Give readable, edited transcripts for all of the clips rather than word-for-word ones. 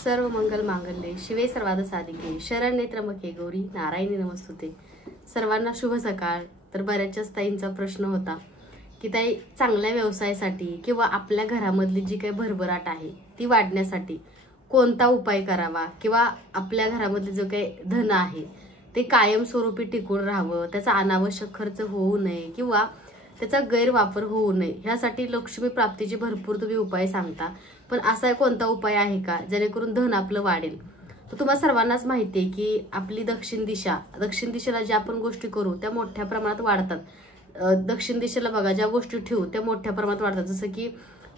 सर्व मंगल मांगल्ये शिवे सर्वाद साधिके शरण्ये त्र्यंबके गौरी नारायणी नमस्तुते। सर्वांना शुभ सकाळ। तर बऱ्याचशाच ताईंचा प्रश्न होता की ताई चांगल्या व्यवसायासाठी किंवा आपल्या घरामधली जी काही भरभराट आहे ती वाढण्यासाठी कोणता उपाय करावा किंवा आपल्या घरामधले जो काही धन आहे ते कायमस्वरूपी टिकून राहावं, त्याचा अनावश्यक खर्च होऊ नये किंवा त्याचा गैरवापर होऊ नये ह्यासाठी लक्ष्मी प्राप्तीचे भरपूर तुम्ही उपाय सांगता। पण असा कोणता उपाय आहे का जेणेकरून धन आपलं वाढेल? तर तुम्हाला सर्वांनाच माहिती आहे की आपली दक्षिण दिशेला ज्या आपण गोष्टी करू त्या मोठ्या प्रमाणात वाढतात। दक्षिण दिशेला बघा ज्या गोष्टी ठेवू त्या मोठ्या प्रमाणात वाढतात। जसं की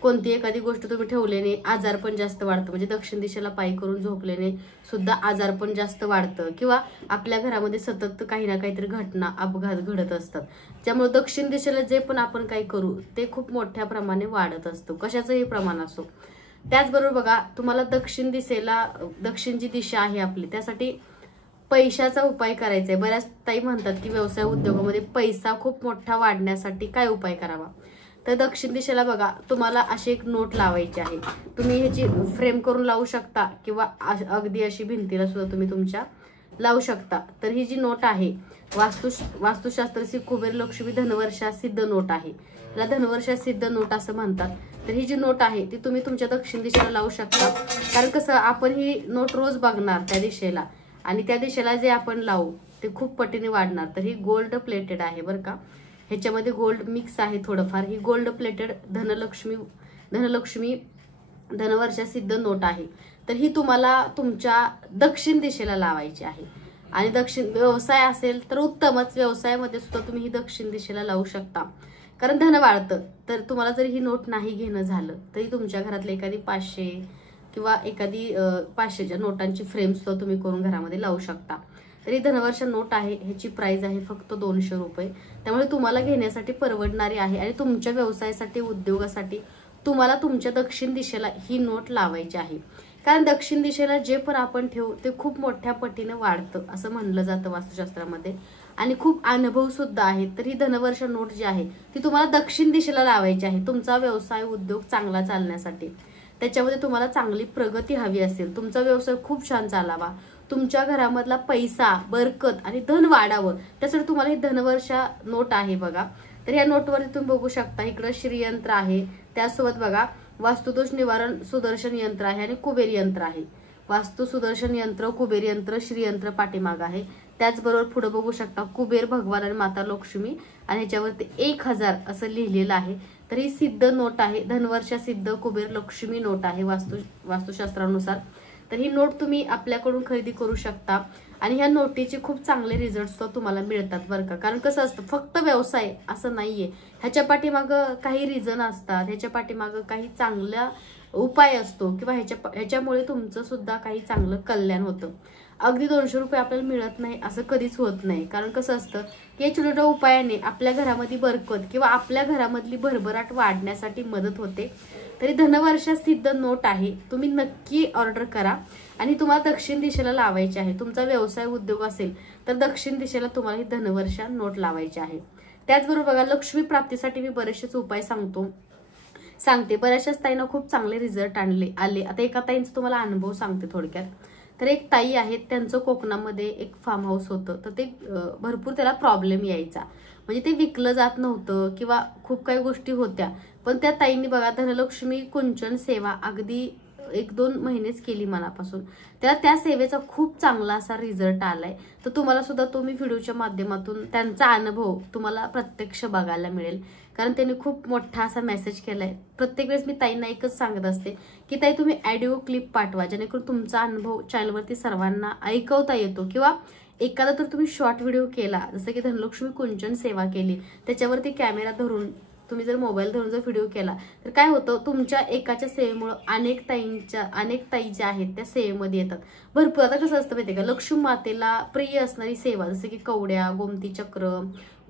कोणती एखादी गोष्ट तुम्ही ठेवल्याने आजार पण जास्त वाढतं, म्हणजे दक्षिण दिशेला पाय करून झोपल्याने सुद्धा आजार पण जास्त वाढतं किंवा आपल्या घरामध्ये सतत काही ना काहीतरी घटना अपघात घडत असतात। त्यामुळे दक्षिण दिशेला जे पण आपण काही करू ते खूप मोठ्या प्रमाणे वाढत असतं, कशाचंही प्रमाण असो। त्याचबरोबर बघा तुम्हाला दक्षिण जी दिशा आहे आपली त्यासाठी पैशाचा उपाय करायचा आहे। बऱ्याच ताई म्हणतात की व्यवसाय उद्योगामध्ये पैसा खूप मोठा वाढण्यासाठी काय उपाय करावा? तर दक्षिण दिशेला बघा तुम्हाला अशी एक नोट लावायची आहे। तुम्ही ह्याची फ्रेम करून लावू शकता किंवा अगदी अशी भिंतीला सुद्धा तुम्ही तुमच्या लावू शकता। तर ही जी नोट आहे वास्तुशास्त्राची कुबेर लक्ष्मी धनवर्षा सिद्ध नोट आहे, याला धनवर्षा सिद्ध नोट असं म्हणतात। तर ही जी नोट आहे ती तुम्ही तुमच्या दक्षिण दिशेला लावू शकता, कारण कसं आपण ही नोट रोज बघणार त्या दिशेला आणि त्या दिशेला जे आपण लावू ते खूप पटीने वाढणार। तर ही गोल्ड प्लेटेड आहे बरं का, ह्याच्यामध्ये गोल्ड मिक्स आहे थोडंफार। ही गोल्ड प्लेटेड धनलक्ष्मी धनवर्षा सिद्ध नोट आहे। तर ही तुम्हाला तुमच्या दक्षिण दिशेला लावायची आहे आणि दक्षिण व्यवसाय असेल तर उत्तमच, व्यवसायामध्ये सुद्धा तुम्ही ही दक्षिण दिशेला लावू शकता कारण धन वाढतं। तर तुम्हाला जर ही नोट नाही घेणं झालं तरी तुमच्या घरातले एखादी 500 किंवा एखादी 500च्या नोटांची फ्रेम सुद्धा तुम्ही करून घरामध्ये लावू शकता। तरी धनवर्षा नोट आहे, ह्याची प्राइस आहे फक्त 200 रुपये, त्यामुळे तुम्हाला घेण्यासाठी परवडणारी आहे आणि तुमच्या व्यवसायासाठी उद्योगासाठी तुम्हाला तुमच्या दक्षिण दिशेला ही नोट लावायची आहे। कारण दक्षिण दिशेला जे पण आपण ठेवू ते खूप मोठ्या पटीने वाढतं असं म्हणलं जातं वास्तुशास्त्रामध्ये आणि खूप अनुभव सुद्धा आहे। तर ही धनवर्षा नोट जी आहे ती तुम्हाला दक्षिण दिशेला लावायची आहे तुमचा व्यवसाय उद्योग चांगला चालण्यासाठी। त्याच्यामध्ये तुम्हाला चांगली प्रगती हवी असेल, तुमचा व्यवसाय खूप छान चालावा, तुमच्या घरामधला पैसा बरकत आणि धन वाढावं, त्यासाठी तुम्हाला ही धनवर्षा नोट आहे बघा। तर या नोटवरती तुम्ही बघू शकता इकडं श्रीयंत्र आहे, त्यासोबत बघा वास्तुदोष निवारण सुदर्शन यंत्र आहे आणि कुबेर यंत्र आहे। वास्तु सुदर्शन यंत्र, कुबेर यंत्र, श्रीयंत्र पाठीमाग आहे। त्याचबरोबर पुढे बघू शकता कुबेर भगवान आणि माता लक्ष्मी आणि ह्याच्यावरती 1000 असं लिहिलेलं आहे। तर ही सिद्ध नोट आहे, धनवर्षा सिद्ध कुबेर लक्ष्मी नोट आहे वास्तुशास्त्रानुसार। तर ही नोट तुम्ही आपल्याकडून खरेदी करू शकता आणि ह्या नोटीचे खूप चांगले रिझल्ट्स तुम्हाला मिळतात बरं का। कारण कसं असतं फक्त व्यवसाय असं नाहीये, ह्याच्या पाठीमागं काही रिझन असतात, ह्याच्या पाठीमागं काही चांगला उपाय असतो किंवा ह्याच्यामुळे तुमचं सुद्धा काही चांगलं कल्याण होतं। अगदी 200 रुपये आपल्याला मिळत नाही असं कधीच होत नाही, कारण कसं असतं की या छोट्या उपायाने आपल्या घरामध्ये बरकत किंवा आपल्या घरामधली भरभराट वाढण्यासाठी मदत होते। तरी धनवर्षा सिद्ध नोट आहे, तुम्ही नक्की ऑर्डर करा आणि तुम्हाला दक्षिण दिशेला लावायची आहे। तुमचा व्यवसाय उद्योग असेल तर दक्षिण दिशेला तुम्हाला ही धनवर्षा नोट लावायची आहे। त्याचबरोबर बघा लक्ष्मी प्राप्तीसाठी मी बरेचसे उपाय सांगते, बऱ्याचशाच ताईंना खूप चांगले रिझल्ट आले। आता एका ताईंचा तुम्हाला अनुभव सांगते थोडक्यात। तर एक ताई आहेत, त्यांचं कोकणामध्ये एक फार्म हाऊस होतं, तर ते भरपूर त्याला प्रॉब्लेम यायचा, म्हणजे ते विकलं जात नव्हतं किंवा खूप काही गोष्टी होत्या। पण त्या ताईंनी बघा धनलक्ष्मी कुंचन सेवा अगदी 1-2 महिनेच केली मनापासून, त्या सेवेचा खूप चांगला असा रिझल्ट आलाय। तर तुम्हाला सुद्धा तुम्ही व्हिडिओच्या माध्यमातून त्यांचा अनुभव तुम्हाला प्रत्यक्ष बघायला मिळेल, कारण त्यांनी खूप मोठा असा मेसेज केलाय। प्रत्येक वेळेस मी ताईंना एकच सांगत असते की ताई तुम्ही ऑडिओ क्लिप पाठवा जेणेकरून तुमचा अनुभव चॅनलवरती सर्वांना ऐकवता येतो किंवा एखादा तर तुम्ही शॉर्ट व्हिडिओ केला, जसं की धनलक्ष्मी कुंचन सेवा केली, त्याच्यावरती कॅमेरा धरून तुम्ही जर मोबाईल धरून जर व्हिडिओ केला तर काय होतं तुमच्या एकाच्या सेवेमुळे अनेक ताई ज्या आहेत त्या सेवेमध्ये येतात भरपूर। आता कसं असतं माहितीये का, लक्ष्मी मातेला प्रिय असणारी सेवा जसं की कवड्या, गोमती चक्र,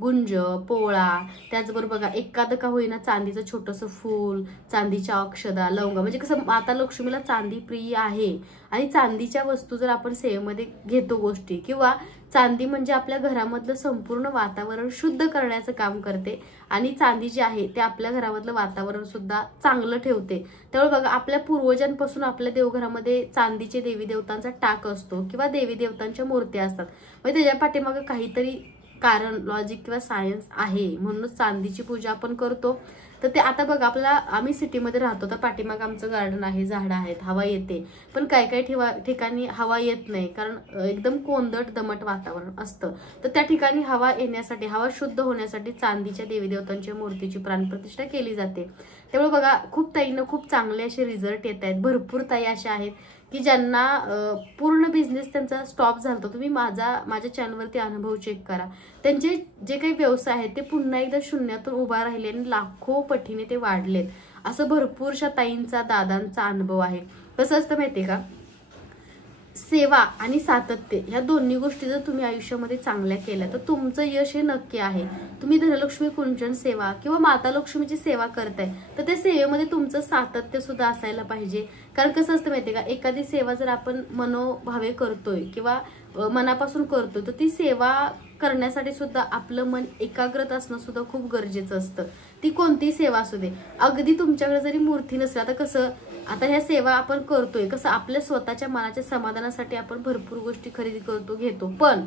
गुंज, पोळा, त्याचबरोबर बघा एखादं का होईना चांदीचं छोटंसं फूल, चांदीच्या अक्षदा, लवंगा, म्हणजे कसं माता लक्ष्मीला चांदी प्रिय आहे आणि चांदीच्या वस्तू जर आपण सेवेमध्ये घेतो गोष्टी किंवा चांदी म्हणजे आपल्या घरामधलं संपूर्ण वातावरण शुद्ध करण्याचं काम करते आणि चांदी जी आहे ते आपल्या घरामधलं वातावरण सुद्धा चांगलं ठेवते. त्यामुळे बघा आपल्या पूर्वजांपासून आपल्या देवघरामध्ये चांदीचे देवी देवतांचा टाक असतो किंवा देवी देवतांच्या मूर्त्या असतात. म्हणजे त्याच्या पाठीमागे काहीतरी कारण, लॉजिक किंवा सायन्स आहे, म्हणूनच चांदीची पूजा आपण करतो. तर ते आता बघा आपल्याला, आम्ही सिटीमध्ये राहतो तर पाठीमागे आमचं गार्डन आहे, झाडं आहेत, हवा येते. पण काही काही ठिकाणी हवा येत नाही, कारण एकदम कोंदट दमट वातावरण असतं. तर त्या ठिकाणी हवा येण्यासाठी, हवा शुद्ध होण्यासाठी चांदीच्या देवी देवतांच्या मूर्तीची प्राणप्रतिष्ठा केली जाते. त्यामुळे बघा खूप ताईंना खूप चांगले असे रिझल्ट येत आहेत. भरपूर ताई अशा आहेत की ज्यांना पूर्ण बिझनेस त्यांचा स्टॉप झाला. तुम्ही माझ्या चॅनलवरती अनुभव चेक करा. त्यांचे जे काही व्यवसाय आहेत ते पुन्हा एकदा शून्यातून उभा राहिले आणि लाखो पटीने ते वाढलेत. असं भरपूरशा ताईंचा, दादांचा अनुभव आहे. कसं असतं माहितीये का, सेवा आणि सातत्य ह्या दोन्ही गोष्टी जर तुम्ही आयुष्यामध्ये चांगल्या केल्या तर तुमचं यश हे नक्की आहे. तुम्ही धनलक्ष्मी कुंचन सेवा किंवा माता लक्ष्मीची सेवा करताय तर त्या सेवेमध्ये तुमचं सातत्य सुद्धा असायला पाहिजे. कारण कसं असतं माहितीये का, एखादी सेवा जर आपण मनोभावे करतोय किंवा मनापासून करतोय तर ती सेवा करण्यासाठी सुद्धा आपलं मन एकाग्रत असणं सुद्धा खूप गरजेचं असतं. ती कोणतीही सेवा असू दे. अगदी तुमच्याकडे जरी मूर्ती नसली, आता कसं, आता ह्या सेवा आपण करतोय कसं आपल्या स्वतःच्या मनाच्या समाधानासाठी आपण भरपूर गोष्टी खरेदी करतो, घेतो. पण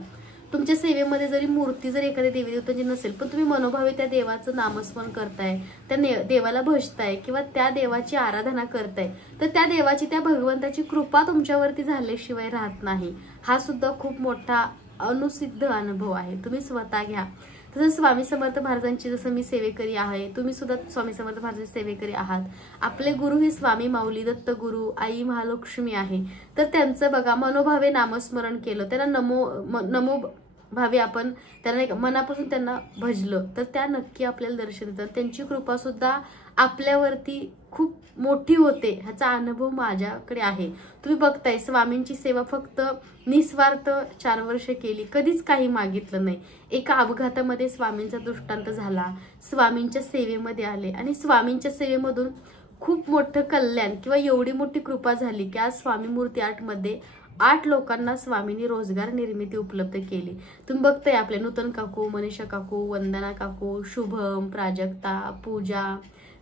तुमच्या सेवेमध्ये जरी मूर्ती जर एखाद्या देवी देवतांची नसेल पण तुम्ही मनोभावे त्या देवाचं नामस्मरण करताय, त्या देवाला भजताय किंवा त्या देवाची आराधना करताय तर त्या देवाची, त्या भगवंताची कृपा तुमच्यावरती झाल्याशिवाय राहत नाही. हा सुद्धा खूप मोठा अनुसिद्ध अनुभव आहे. तुम्ही स्वतः घ्या. तसंच स्वामी समर्थ महाराजांची जसं मी सेवेकरी आहे, तुम्ही सुद्धा स्वामी समर्थ महाराजांची सेवेकरी आहात. आपले गुरु हे स्वामी माऊली, दत्त गुरु, आई महालक्ष्मी आहे. तर त्यांचं बघा मनोभावे नामस्मरण केलं, त्यांना नमो भावे आपण त्यांना मनापासून त्यांना भजलं तर त्या नक्की आपल्याला दर्शन देतात. त्यांची कृपा सुद्धा आपल्यावरती खूप मोठी होते. ह्याचा अनुभव माझ्याकडे आहे. तुम्ही बघताय स्वामींची सेवा फक्त निस्वार्थ 4 वर्ष केली, कधीच काही मागितलं नाही. एका अपघातामध्ये स्वामींचा दृष्टांत झाला, स्वामींच्या सेवेमध्ये आले आणि स्वामींच्या सेवेमधून खूप मोठं कल्याण किंवा एवढी मोठी कृपा झाली की आज स्वामी मूर्ती आर्टमध्ये 8 लोकांना स्वामींनी रोजगार निर्मिती उपलब्ध केली. तुम्ही बघताय आपले नूतन काकू, मनीषा काकू, वंदना काकू, शुभम, प्राजक्ता, पूजा,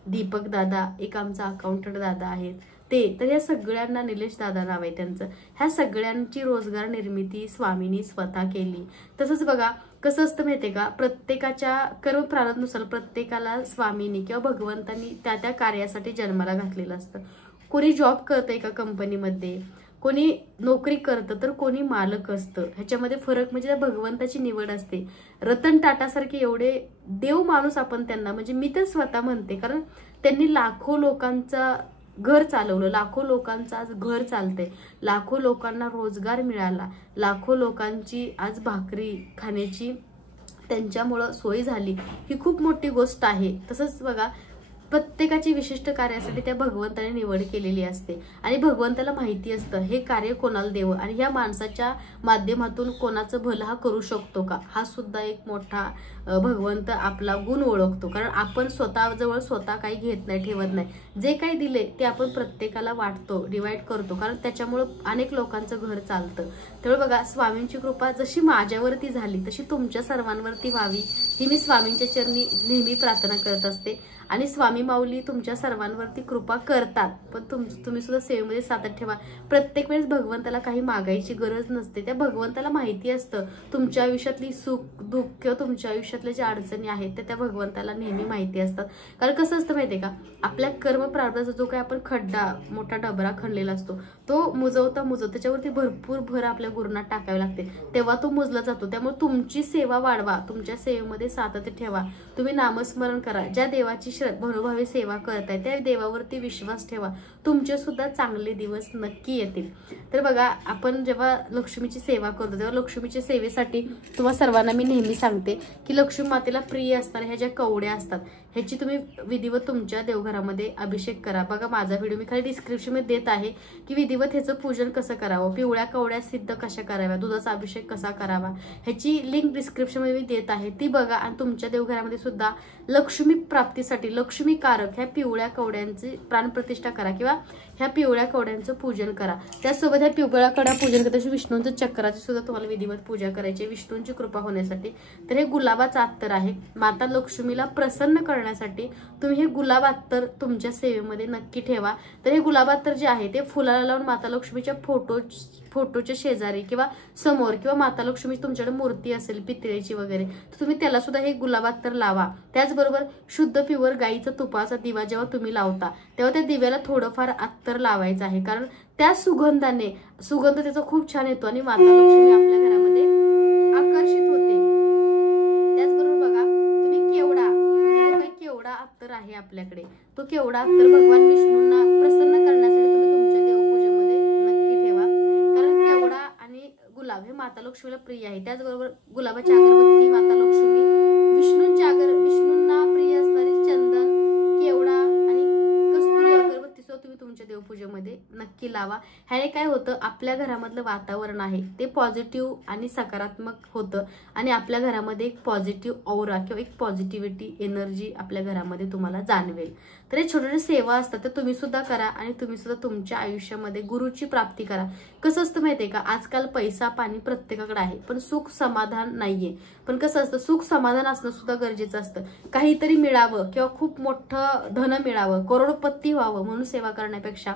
दीपक दादा, एक आमचा अकाउंटंट दादा आहेत ते. तर या सगळ्यांना, निलेश दादा नाव आहे त्यांचं, ह्या सगळ्यांची रोजगार निर्मिती स्वामींनी स्वतः केली. तसंच बघा कसं असतं माहितीये का, प्रत्येकाच्या कर्म प्रारब्धानुसार प्रत्येकाला स्वामींनी किंवा भगवंतांनी त्या त्या कार्यासाठी जन्माला घातलेलं असतं. कोणी जॉब करतंय एका कंपनीमध्ये, कोणी नोकरी करतं तर कोणी मालक असतं. ह्याच्यामध्ये फरक म्हणजे त्या भगवंताची निवड असते. रतन टाटासारखे एवढे देव माणूस आपण त्यांना, म्हणजे मी तर स्वतः म्हणते, कारण त्यांनी लाखो लोकांचा घर चालवलं, लाखो लोकांचं आज घर चालतंय, लाखो लोकांना रोजगार मिळाला, लाखो लोकांची आज भाकरी खाण्याची त्यांच्यामुळं सोय झाली. ही खूप मोठी गोष्ट आहे. तसंच बघा प्रत्येकाची विशिष्ट कार्यासाठी त्या भगवंताने निवड केलेली असते आणि भगवंताला माहिती असतं हे कार्य कोणाला देवं आणि ह्या माणसाच्या माध्यमातून कोणाचं भलं हा करू शकतो का. हा सुद्धा एक मोठा भगवंत आपला गुण ओळखतो. कारण आपण स्वतःजवळ स्वतः काही घेत नाही, ठेवत नाही. जे काही दिले ते आपण प्रत्येकाला वाटतो, डिवाइड करतो, कारण त्याच्यामुळं अनेक लोकांचं घर चालतं. त्यामुळे बघा स्वामींची कृपा जशी माझ्यावरती झाली तशी तुमच्या सर्वांवरती व्हावी ही मी स्वामींच्या चरणी नेहमी प्रार्थना करत असते. आणि स्वामी माऊली तुमच्या सर्वांवरती कृपा करतात, पण तुम्ही सुद्धा सेवेमध्ये सातत्य ठेवा. प्रत्येक वेळेस भगवंताला काही मागायची गरज नसते. त्या भगवंताला माहिती असतं तुमच्या आयुष्यातली सुख दुःख किंवा तुमच्या आयुष्यातल्या ज्या अडचणी आहेत त्या भगवंताला नेहमी माहिती असतात. कारण कसं असतं माहितीये का, आपल्या कर्म प्रारब्धाचा जो काही आपण खड्डा, मोठा डबरा खणलेला असतो तो मुजवता त्याच्यावरती भरपूर भर आपल्या गुरुंना टाकावे लागते, तेव्हा तो मुजला जातो. त्यामुळे तुमची सेवा वाढवा, तुमच्या सेवेमध्ये सातत्य ठेवा, तुम्ही नामस्मरण करा. ज्या देवाची मनोभावे सेवा करताय त्या देवावरती विश्वास ठेवा, तुमचे सुद्धा चांगले दिवस नक्की येतील. तर बघा आपण जेव्हा लक्ष्मीची सेवा करतो तेव्हा लक्ष्मीच्या सेवेसाठी तुम्हा सर्वांना मी नेहमी सांगते की लक्ष्मी मातेला प्रिय असणाऱ्या ह्या ज्या कवड्या असतात ह्याची तुम्ही विधिवत तुमच्या देवघरामध्ये अभिषेक करा. बघा माझा व्हिडिओ मी खाली डिस्क्रिप्शनमध्ये देत आहे की विधिवत ह्याचं पूजन कसं करावं, पिवळ्या कवड्या सिद्ध कशा कराव्या, दुधाचा अभिषेक कसा करावा, ह्याची लिंक डिस्क्रिप्शनमध्ये मी देत आहे, ती बघा. आणि तुमच्या देवघरामध्ये सुद्धा लक्ष्मी प्राप्तीसाठी, लक्ष्मी कारक ह्या पिवळ्या कवड्यांची प्राणप्रतिष्ठा करा किंवा ह्या पिवळ्या कवड्यांचं पूजन करा। त्याचसोबत ह्या पिवळ्या कडा पूजन करताना विष्णूंचं चक्राची सुद्धा तुम्हाला विधिवत पूजा करायची विष्णूंची कृपा होण्यासाठी। तर हे गुलाबाचं अत्तर आहे। माता लक्ष्मीला प्रसन्न करण्यासाठी तुम्ही हे गुलाब अत्तर तुमच्या सेवेमध्ये नक्की ठेवा। तर हे गुलाब अत्तर जे आहे ते फुलाला लावून माता लक्ष्मीच्या फोटोच्या शेजारी किंवा समोर किंवा माता लक्ष्मी तुमच्याकडे मूर्ती असेल पितळेची वगैरे तर तुम्ही त्याला सुद्धा हे गुलाब अत्तर लावा। त्याचबरोबर शुद्ध प्युअर गाईचा तुपाचा दिवा जेव्हा तुम्ही लावता तेव्हा त्या दिव्याला थोडंफार अत्तर लावायचं आहे, कारण त्या सुगंधाने सुगंध त्याचा खूप छान येतो आणि माता लक्ष्मी आपल्या घरामध्ये आकर्षित होते। त्याचबरोबर बघा तुम्ही केवडा अत्तर आहे आपल्याकडे, तो केवडा अत्तर भगवान विष्णूंना प्रसन्न करण्यासाठी तुम्ही तुमच्या देवपूजेमध्ये नक्की ठेवा, कारण केवडा आणि गुलाब हे माता लक्ष्मीला प्रिय आहे। त्याचबरोबर गुलाबाची अगरबत्ती माता लक्ष्मी विष्णूंना प्रिय असणारी चंदन केवडा आणि कस्तुरी अगरबत्ती सुद्धा तुम्ही तुमच्या देवपूजेमध्ये नक्की लावा। ह्याने काय होतं आपल्या घरामधलं वातावरण आहे ते पॉझिटिव्ह आणि सकारात्मक होतं आणि आपल्या घरामध्ये एक पॉझिटिव्ह ऑरा किंवा एक पॉझिटिव्हिटी एनर्जी आपल्या घरामध्ये तुम्हाला जाणवेल। तर हे छोटे सेवा असतात ते तुम्ही सुद्धा करा आणि तुम्ही सुद्धा तुमच्या आयुष्यामध्ये गुरुची प्राप्ती करा। कसं असतं माहितीये का, आजकाल पैसा पाणी प्रत्येकाकडे आहे पण सुख समाधान नाहीये। पण कसं असतं सुख समाधान असणं सुद्धा गरजेचं असतं। काहीतरी मिळावं किंवा खूप मोठं धन मिळावं करोडपती व्हावं म्हणून सेवा करण्यापेक्षा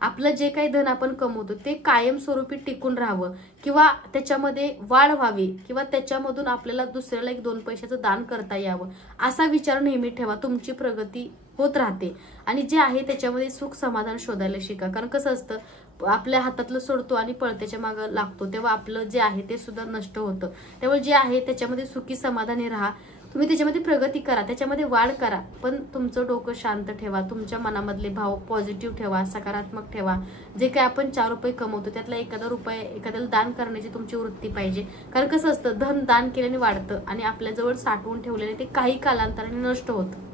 आपलं जे काही धन आपण कमवतो ते कायमस्वरूपी टिकून राहावं किंवा त्याच्यामध्ये वाढ व्हावी किंवा त्याच्यामधून आपल्याला दुसऱ्याला 1-2 पैशाचं दान करता यावं असा विचार नेहमी ठेवा। तुमची प्रगती होत राहते आणि जे आहे त्याच्यामध्ये सुख समाधान शोधायला शिका। कारण कसं असतं आपल्या हातातलं सोडतो आणि पळत्याच्या मागे लागतो तेव्हा आपलं जे आहे ते सुद्धा नष्ट होतं। त्यामुळे जे आहे त्याच्यामध्ये सुखी समाधानी राहा, तुम्ही त्याच्यामध्ये प्रगती करा, त्याच्यामध्ये वाढ करा, पण तुमचं डोकं शांत ठेवा, तुमच्या मनामधले भाव पॉझिटिव्ह ठेवा, सकारात्मक ठेवा। जे काय आपण 4 रुपये कमवतो त्यातला एखादा रुपये एखाद्याला दान करण्याची तुमची वृत्ती पाहिजे। कारण कसं असतं धन दान केल्याने वाढतं आणि आपल्याजवळ साठवून ठेवलेले ते काही कालांतराने नष्ट होतं।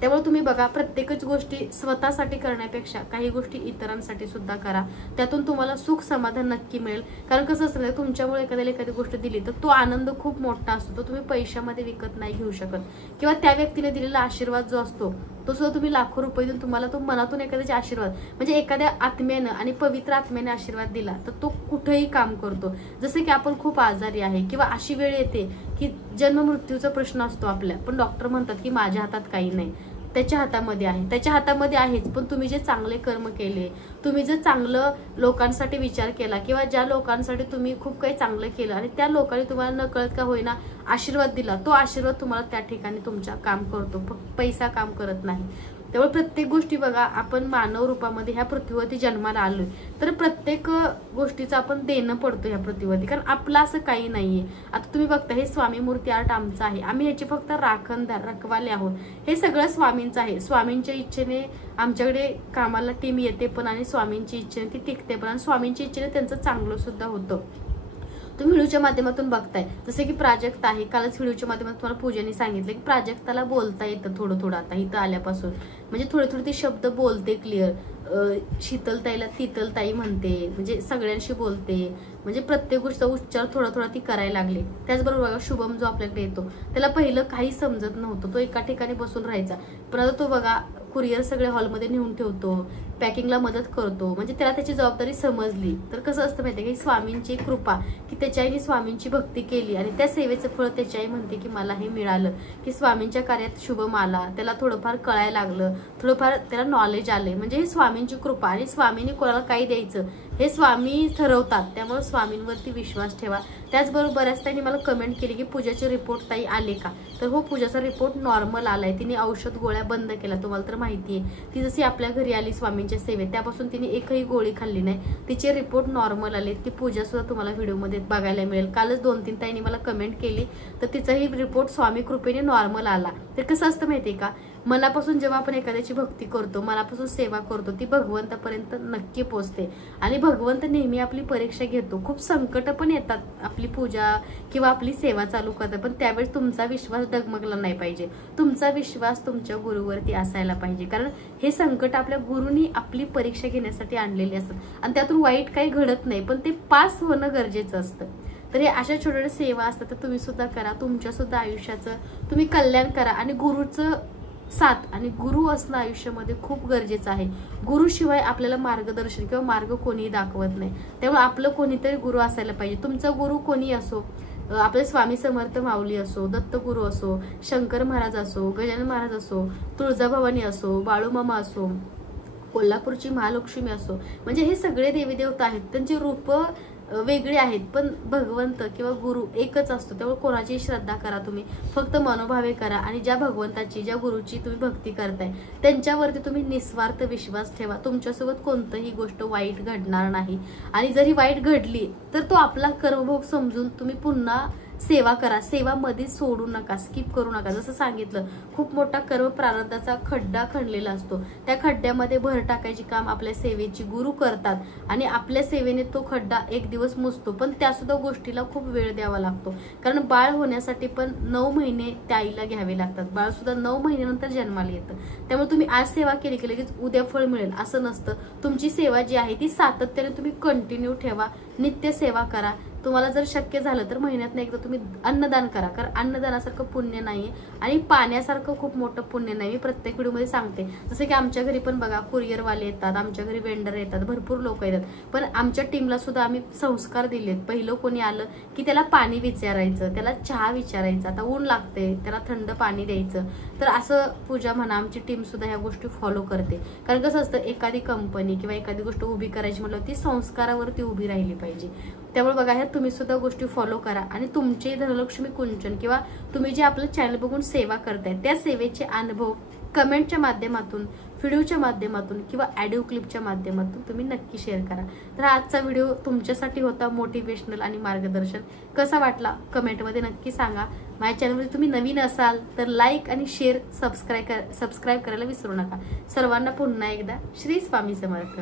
त्यामुळे तुम्ही बघा प्रत्येकच गोष्टी स्वतःसाठी करण्यापेक्षा काही गोष्टी इतरांसाठी सुद्धा करा, त्यातून तुम्हाला सुख समाधान नक्की मिळेल। कारण कसं असतं तुमच्यामुळे एखाद्याला एखादी गोष्ट दिली तर तो आनंद खूप मोठा असतो, तो तुम्ही पैशामध्ये विकत नाही घेऊ शकत किंवा त्या व्यक्तीने दिलेला आशीर्वाद जो असतो तो सुद्धा तुम्ही लाखो रुपये देऊन तुम्हाला तो मनातून एखाद्याचे आशीर्वाद म्हणजे एखाद्या आत्म्यानं आणि पवित्र आत्म्याने आशीर्वाद दिला तर तो कुठेही काम करतो। जसे की आपण खूप आजारी आहे किंवा अशी वेळ येते की जन्म मृत्यूचा प्रश्न असतो आपल्या, पण डॉक्टर म्हणतात की माझ्या हातात काही नाही, त्याच्या हातामध्ये आहे, त्याच्या हातामध्ये आहेच, पण तुम्ही जे चांगले कर्म केले, तुम्ही जर चांगलं लोकांसाठी विचार केला किंवा ज्या लोकांसाठी तुम्ही खूप काही चांगलं केलं आणि त्या लोकांनी तुम्हाला नकळत का होईना आशीर्वाद दिला, तो आशीर्वाद तुम्हाला त्या ठिकाणी तुमच्या काम करतो, पैसा काम करत नाही। त्यामुळे प्रत्येक गोष्टी बघा आपण मानव रूपामध्ये ह्या पृथ्वीवरती जन्माला आलोय तर प्रत्येक गोष्टीचं आपण देणं पडतो ह्या पृथ्वीवरती, कारण आपलं असं काही नाहीये। आता तुम्ही बघता हे स्वामी मूर्ती आर्ट आमचं आहे, आम्ही ह्याचे फक्त राखणदार रखवाले आहोत, हे सगळं स्वामींचं आहे। स्वामींच्या इच्छेने आमच्याकडे कामाला टीम येते पण आणि स्वामींची इच्छेने ती टिकते पण आणि स्वामींच्या इच्छेने त्यांचं चांगलं सुद्धा होतं। तुम्ही व्हिडिओच्या माध्यमातून बघताय जसे की प्राजक्ता आहे, कालच व्हिडिओच्या माध्यमातून तुम्हाला पूजाने सांगितलं की प्राजक्ताला बोलता येतं थोडं आता इथं आल्यापासून, म्हणजे थोडे ती शब्द बोलते क्लिअर। शीतलताईला तितलताई म्हणते, म्हणजे सगळ्यांशी बोलते, म्हणजे प्रत्येक गोष्टीचा उच्चार थोडा ती करायला लागले। त्याचबरोबर बघा शुभम जो आपल्याकडे येतो त्याला पहिलं काही समजत नव्हतं, तो एका ठिकाणी बसून राहायचा, पण आता तो बघा कुरिअर सगळे हॉलमध्ये नेऊन ठेवतो, पॅकिंगला मदत करतो, म्हणजे त्याला त्याची जबाबदारी समजली। तर कसं असतं माहितीये की स्वामींची कृपा की त्याच्या आईने स्वामींची भक्ती केली आणि त्या सेवेचं फळ त्याची आई म्हणते की मला हे मिळालं की स्वामींच्या कार्यात शुभम आला, त्याला थोडंफार कळायला लागलं, थोडंफार त्याला नॉलेज आले, म्हणजे हे स्वामींची कृपा। आणि स्वामींनी कोणाला काही द्यायचं हे स्वामी ठरवतात, त्यामुळे स्वामींवरती विश्वास ठेवा। त्याचबरोबर बऱ्याच ताईंनी मला कमेंट केली की पूजाचे रिपोर्ट ताई आले का, तर हो पूजाचा रिपोर्ट नॉर्मल आलाय, तिने औषध गोळ्या बंद केल्या, तुम्हाला तर माहिती आहे। ती जशी आपल्या घरी आली स्वामींच्या सेवेत त्यापासून तिने एकही गोळी खाल्ली नाही, तिचे रिपोर्ट नॉर्मल आले। ती पूजा सुद्धा तुम्हाला व्हिडिओमध्ये बघायला मिळेल। कालच 2-3 ताईंनी मला कमेंट केली तर तिचाही रिपोर्ट स्वामी कृपेने नॉर्मल आला। तर कसं असतं माहितीये का, मनापासून जेव्हा आपण एखाद्याची भक्ती करतो, मनापासून सेवा करतो, ती भगवंतापर्यंत नक्की पोहोचते आणि भगवंत नेहमी आपली परीक्षा घेतो। खूप संकट पण येतात आपली पूजा किंवा आपली सेवा चालू करतात, पण त्यावेळेस तुमचा विश्वास डगमगला नाही पाहिजे, तुमचा विश्वास तुमच्या गुरुवरती असायला पाहिजे, कारण हे संकट आपल्या गुरुनी आपली परीक्षा घेण्यासाठी आणलेली असतात आणि त्यातून वाईट काही घडत नाही, पण ते पास होणं गरजेचं असतं। तर हे अशा छोट्या सेवा असतात तर तुम्ही सुद्धा करा, तुमच्या सुद्धा आयुष्याचं तुम्ही कल्याण करा आणि गुरुचं साथ आणि गुरु असणं आयुष्यामध्ये खूप गरजेचं आहे. गुरुशिवाय आपल्याला मार्गदर्शन किंवा मार्ग कोणीही दाखवत नाही. त्यामुळे आपलं कोणीतरी गुरु असायला पाहिजे. तुमचा गुरु कोणी असो, आपले स्वामी समर्थ माऊली असो, दत्तगुरु असो, शंकर महाराज असो, गजानन महाराज असो, तुळजाभवानी असो, बाळूमामा असो, कोल्हापूरची महालक्ष्मी असो, म्हणजे हे सगळे देवी देवता आहेत. त्यांची रूप वेगळी आहेत, पण भगवंत किंवा गुरु एकच असतो. त्यामुळे कोणाची श्रद्धा करा तुम्ही, फक्त मनोभावे करा आणि ज्या भगवंताची, ज्या गुरुची तुम्ही भक्ती करताय त्यांच्यावरती तुम्ही निस्वार्थ विश्वास ठेवा. तुमच्यासोबत कोणतीही गोष्ट वाईट घडणार नाही आणि जरी वाईट घडली तर तो आपला कर्मभोग समजून तुम्ही पुन्हा सेवा करा. सेवा मध्ये सोडू नका, स्किप करू नका. जसं सांगितलं, खूप मोठा कर्म प्रारब्धाचा खड्डा खणलेला असतो. त्या खड्ड्यामध्ये भर टाकायची काम आपल्या सेवेची गुरु करतात आणि आपल्या सेवेने तो खड्डा एक दिवस मुजतो. पण त्या सुद्धा गोष्टीला खूप वेळ द्यावा लागतो, कारण बाळ होण्यासाठी पण 9 महिने त्या आईला घ्यावे लागतात. बाळ सुद्धा 9 महिन्यानंतर जन्माला येतं. त्यामुळे तुम्ही आज सेवा केली की लगेच उद्या फळ मिळेल असं नसतं. तुमची सेवा जी आहे ती सातत्याने तुम्ही कंटिन्यू ठेवा, नित्य सेवा करा. तुम्हाला जर शक्य झालं तर महिन्यातनं एकदा तुम्ही अन्नदान करा, कारण अन्नदानासारखं पुण्य नाहीये आणि पाण्यासारखं खूप मोठं पुण्य नाही. मी प्रत्येक व्हिडिओमध्ये सांगते. जसं की आमच्या घरी पण बघा कुरिअरवाले येतात, आमच्या घरी वेंडर येतात, भरपूर लोक येतात, पण आमच्या टीमला सुद्धा आम्ही संस्कार दिलेत. पहिलं कोणी आलं की त्याला पाणी विचारायचं, त्याला चहा विचारायचा, आता ऊन लागते त्याला थंड पाणी द्यायचं. तर असं पूजा म्हणा, आमची टीम सुद्धा ह्या गोष्टी फॉलो करते. कारण कसं असतं, एखादी कंपनी किंवा एखादी गोष्ट उभी करायची म्हटलं ती संस्कारावरती उभी राहिली पाहिजे. त्यामुळे बघा, ह्या तुम्ही सुद्धा गोष्टी फॉलो करा आणि तुमचे धनलक्ष्मी कुंचन किंवा तुम्ही जे आपलं चॅनल बघून सेवा करताय त्या सेवेचे अनुभव कमेंटच्या माध्यमातून, व्हिडिओच्या माध्यमातून किंवा ऑडिओ क्लिपच्या माध्यमातून तुम्ही नक्की शेअर करा. तर आजचा व्हिडिओ तुमच्यासाठी होता मोटिवेशनल आणि मार्गदर्शन. कसा वाटला कमेंटमध्ये नक्की सांगा. माझ्या चॅनलमध्ये तुम्ही नवीन असाल तर लाईक आणि शेअर, सबस्क्राईब करायला विसरू नका. सर्वांना पुन्हा एकदा श्री स्वामी समर्थ.